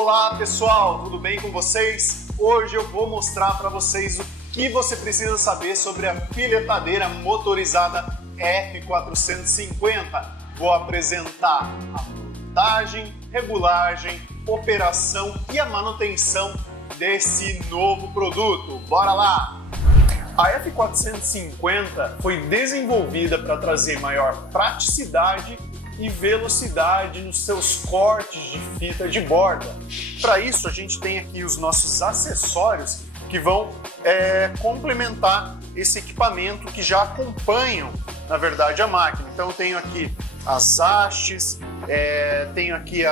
Olá pessoal, tudo bem com vocês? Hoje eu vou mostrar para vocês o que você precisa saber sobre a filetadeira motorizada F450. Vou apresentar a montagem, regulagem, operação e a manutenção desse novo produto. Bora lá! A F450 foi desenvolvida para trazer maior praticidade e velocidade nos seus cortes de fita de borda. Para isso a gente tem aqui os nossos acessórios que vão complementar esse equipamento, que já acompanham, na verdade, a máquina. Então eu tenho aqui as hastes, tenho aqui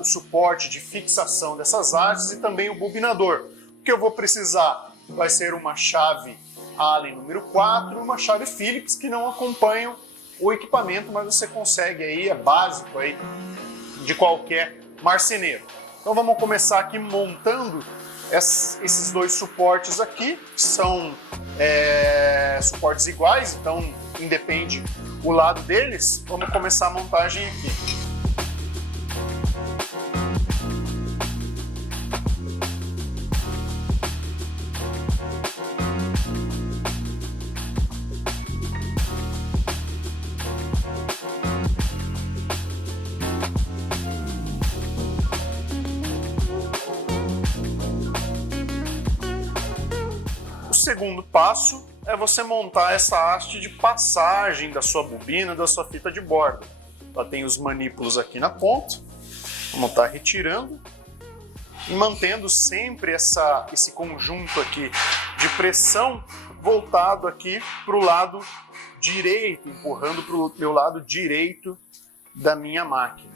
o suporte de fixação dessas hastes e também o bobinador. O que eu vou precisar vai ser uma chave Allen número 4 e uma chave Phillips, que não acompanham o equipamento, mas você consegue aí, é básico aí de qualquer marceneiro. Então vamos começar aqui montando esses dois suportes aqui, que são suportes iguais, então independe o lado deles. Vamos começar a montagem aqui. O segundo passo é você montar essa haste de passagem da sua bobina, da sua fita de borda. Ela tem os manípulos aqui na ponta. Vamos estar retirando e mantendo sempre esse conjunto aqui de pressão voltado aqui para o lado direito, empurrando para o meu lado direito da minha máquina.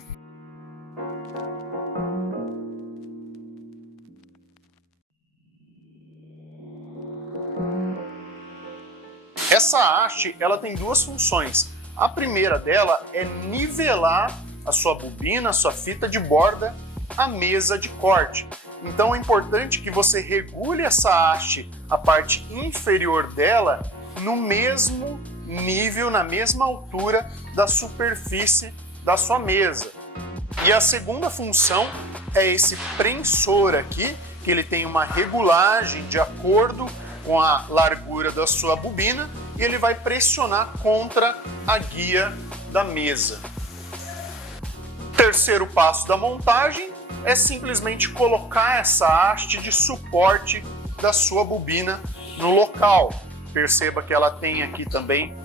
Essa haste, ela tem duas funções. A primeira dela é nivelar a sua bobina, a sua fita de borda, à mesa de corte. Então é importante que você regule essa haste, a parte inferior dela, no mesmo nível, na mesma altura da superfície da sua mesa. E a segunda função é esse prensor aqui, que ele tem uma regulagem de acordo com a largura da sua bobina, e ele vai pressionar contra a guia da mesa. O terceiro passo da montagem é simplesmente colocar essa haste de suporte da sua bobina no local. Perceba que ela tem aqui também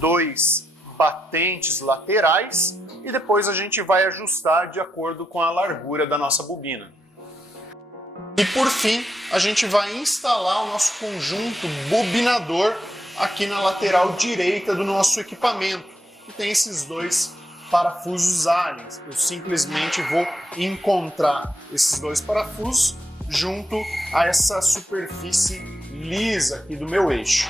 dois batentes laterais e depois a gente vai ajustar de acordo com a largura da nossa bobina. E por fim, a gente vai instalar o nosso conjunto bobinador aqui na lateral direita do nosso equipamento, que tem esses dois parafusos Allen. Eu simplesmente vou encontrar esses dois parafusos junto a essa superfície lisa aqui do meu eixo.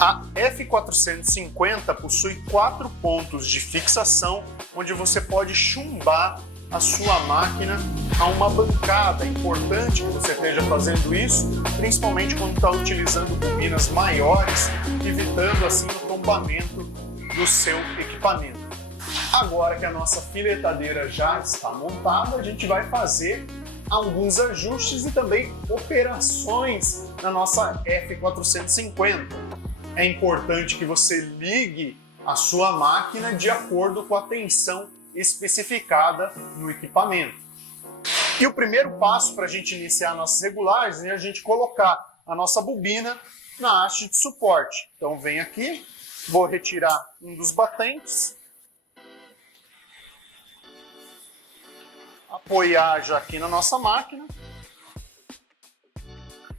A F450 possui 4 pontos de fixação, onde você pode chumbar a sua máquina a uma bancada. É importante que você esteja fazendo isso, principalmente quando está utilizando bobinas maiores, evitando assim o tombamento do seu equipamento. Agora que a nossa filetadeira já está montada, a gente vai fazer alguns ajustes e também operações na nossa F450. É importante que você ligue a sua máquina de acordo com a tensão especificada no equipamento. E o primeiro passo para a gente iniciar nossas regulagens é a gente colocar a nossa bobina na haste de suporte. Então vem aqui, vou retirar um dos batentes, apoiar já aqui na nossa máquina,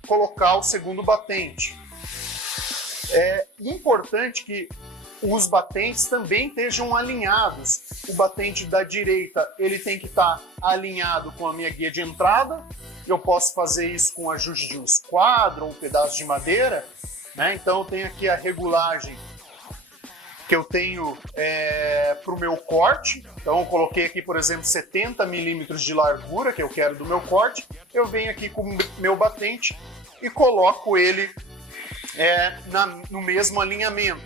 colocar o segundo batente. É importante que os batentes também estejam alinhados. O batente da direita ele tem que estar alinhado com a minha guia de entrada. Eu posso fazer isso com ajuste de um esquadro ou um pedaço de madeira, né? Então eu tenho aqui a regulagem que eu tenho para o meu corte. Então eu coloquei aqui, por exemplo, 70 milímetros de largura que eu quero do meu corte. Eu venho aqui com o meu batente e coloco ele no mesmo alinhamento.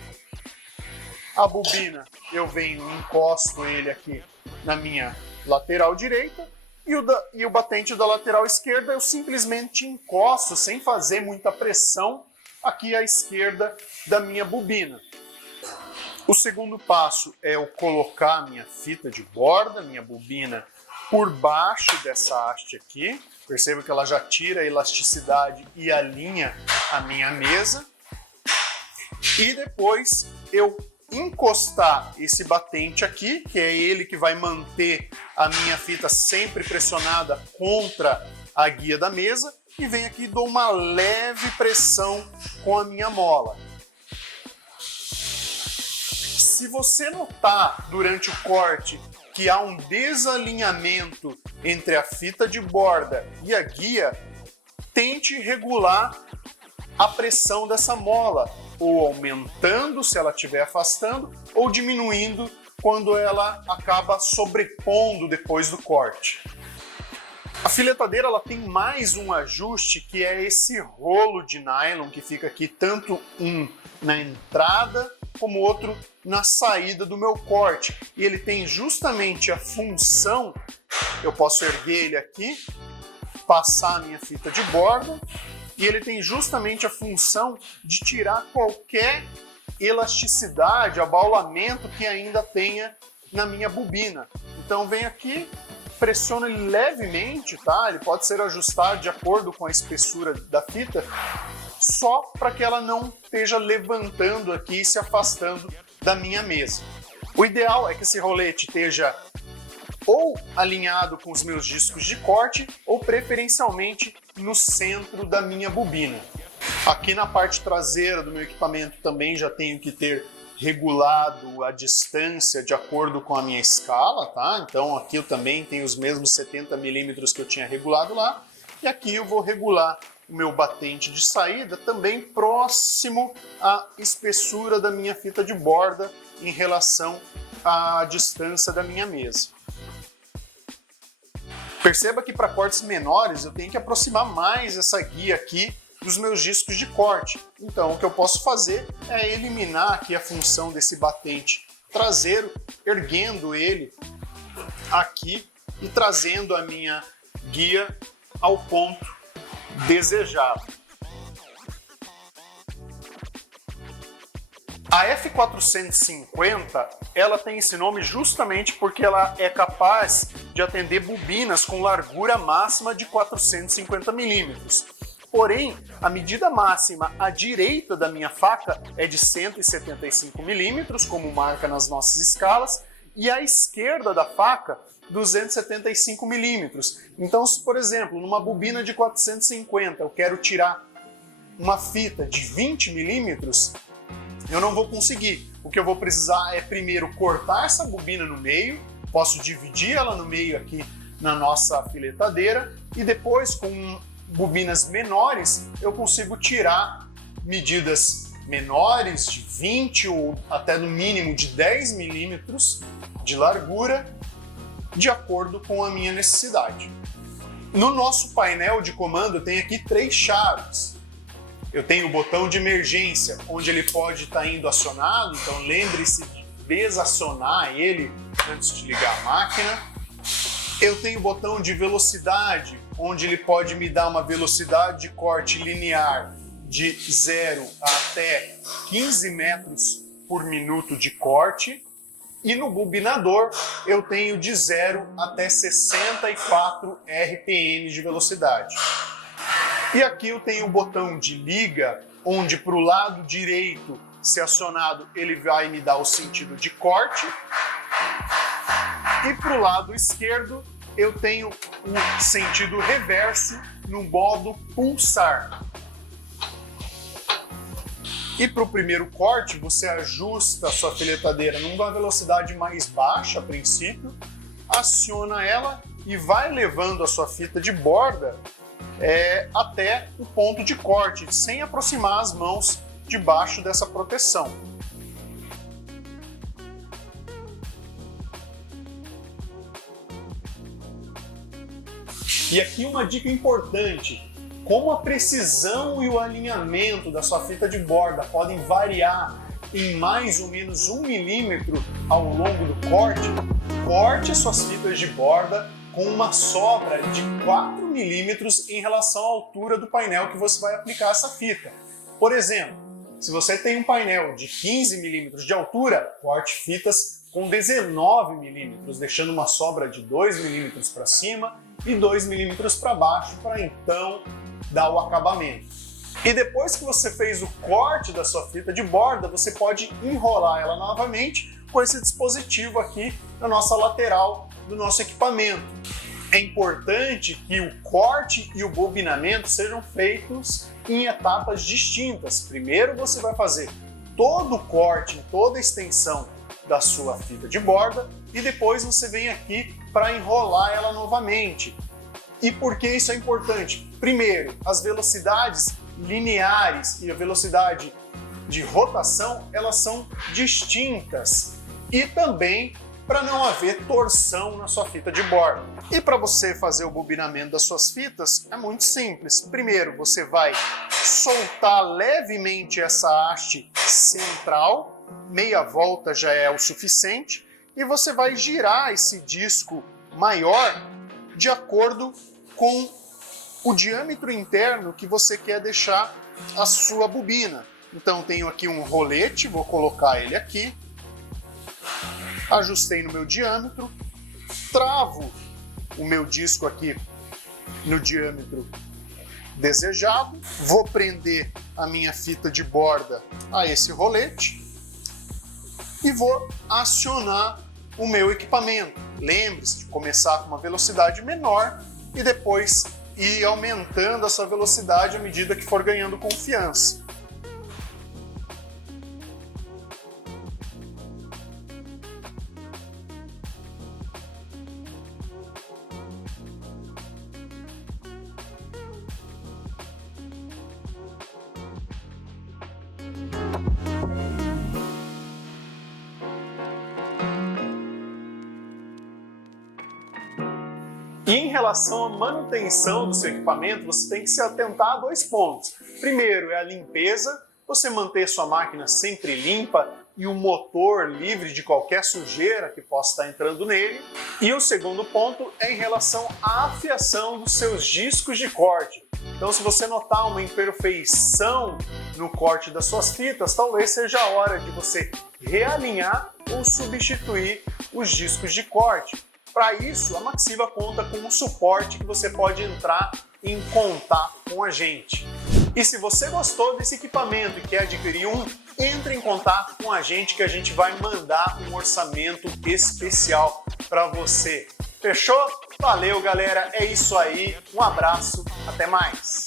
A bobina, eu venho e encosto ele aqui na minha lateral direita e o batente da lateral esquerda eu simplesmente encosto sem fazer muita pressão aqui à esquerda da minha bobina. O segundo passo é eu colocar a minha fita de borda, minha bobina, por baixo dessa haste aqui. Perceba que ela já tira a elasticidade e alinha a minha mesa. E depois eu encostar esse batente aqui, que é ele que vai manter a minha fita sempre pressionada contra a guia da mesa, e venho aqui e dou uma leve pressão com a minha mola. Se você notar durante o corte que há um desalinhamento entre a fita de borda e a guia, tente regular a pressão dessa mola, ou aumentando se ela estiver afastando, ou diminuindo quando ela acaba sobrepondo depois do corte. A filetadeira ela tem mais um ajuste, que é esse rolo de nylon que fica aqui, tanto um na entrada como outro na saída do meu corte. E ele tem justamente a função, eu posso erguer ele aqui, passar a minha fita de borda, e ele tem justamente a função de tirar qualquer elasticidade, abaulamento que ainda tenha na minha bobina. Então vem aqui, pressiona ele levemente, tá? Ele pode ser ajustado de acordo com a espessura da fita, só para que ela não esteja levantando aqui e se afastando da minha mesa. O ideal é que esse rolete esteja ou alinhado com os meus discos de corte, ou preferencialmente no centro da minha bobina. Aqui na parte traseira do meu equipamento também já tenho que ter regulado a distância de acordo com a minha escala, tá? Então aqui eu também tenho os mesmos 70 milímetros que eu tinha regulado lá, e aqui eu vou regular o meu batente de saída também próximo à espessura da minha fita de borda em relação à distância da minha mesa. Perceba que para cortes menores eu tenho que aproximar mais essa guia aqui dos meus discos de corte. Então o que eu posso fazer é eliminar aqui a função desse batente traseiro, erguendo ele aqui e trazendo a minha guia ao ponto desejado. A F450 ela tem esse nome justamente porque ela é capaz de atender bobinas com largura máxima de 450 milímetros. Porém, a medida máxima à direita da minha faca é de 175 milímetros, como marca nas nossas escalas, e à esquerda da faca, 275 milímetros. Então, se, por exemplo, numa bobina de 450 eu quero tirar uma fita de 20 milímetros, eu não vou conseguir. O que eu vou precisar é primeiro cortar essa bobina no meio, posso dividir ela no meio aqui na nossa filetadeira, e depois com bobinas menores eu consigo tirar medidas menores de 20 ou até no mínimo de 10 milímetros de largura, de acordo com a minha necessidade. No nosso painel de comando eu tenho aqui 3 chaves. Eu tenho o botão de emergência, onde ele pode estar indo acionado, então lembre-se de desacionar ele antes de ligar a máquina. Eu tenho o botão de velocidade, onde ele pode me dar uma velocidade de corte linear de 0 até 15 metros por minuto de corte. E no bobinador eu tenho de 0 até 64 RPM de velocidade. E aqui eu tenho o botão de liga, onde para o lado direito, se acionado, ele vai me dar o sentido de corte. E para o lado esquerdo, eu tenho o sentido reverso no modo pulsar. E para o primeiro corte, você ajusta a sua filetadeira numa velocidade mais baixa a princípio, aciona ela e vai levando a sua fita de borda até o ponto de corte, sem aproximar as mãos debaixo dessa proteção. E aqui uma dica importante: como a precisão e o alinhamento da sua fita de borda podem variar em mais ou menos 1 milímetro ao longo do corte, corte suas fitas de borda com uma sobra de 4 milímetros em relação à altura do painel que você vai aplicar essa fita. Por exemplo, se você tem um painel de 15 milímetros de altura, corte fitas com 19 milímetros, deixando uma sobra de 2 milímetros para cima e 2 milímetros para baixo, para então dar o acabamento. E depois que você fez o corte da sua fita de borda, você pode enrolar ela novamente com esse dispositivo aqui na nossa lateral do nosso equipamento. É importante que o corte e o bobinamento sejam feitos em etapas distintas. Primeiro você vai fazer todo o corte, toda a extensão da sua fita de borda e depois você vem aqui para enrolar ela novamente. E por que isso é importante? Primeiro, as velocidades lineares e a velocidade de rotação, elas são distintas. E também para não haver torção na sua fita de borda. E para você fazer o bobinamento das suas fitas, é muito simples. Primeiro, você vai soltar levemente essa haste central, meia volta já é o suficiente, e você vai girar esse disco maior de acordo com o diâmetro interno que você quer deixar a sua bobina. Então tenho aqui um rolete, vou colocar ele aqui, ajustei no meu diâmetro, travo o meu disco aqui no diâmetro desejado, vou prender a minha fita de borda a esse rolete e vou acionar o meu equipamento. Lembre-se de começar com uma velocidade menor e depois ir aumentando essa velocidade à medida que for ganhando confiança. E em relação à manutenção do seu equipamento, você tem que se atentar a 2 pontos. Primeiro é a limpeza, você manter sua máquina sempre limpa e o motor livre de qualquer sujeira que possa estar entrando nele. E o segundo ponto é em relação à afiação dos seus discos de corte. Então, se você notar uma imperfeição no corte das suas fitas, talvez seja a hora de você realinhar ou substituir os discos de corte. Para isso, a Maxiva conta com um suporte que você pode entrar em contato com a gente. E se você gostou desse equipamento e quer adquirir um, entre em contato com a gente que a gente vai mandar um orçamento especial para você. Fechou? Valeu, galera! É isso aí. Um abraço, até mais!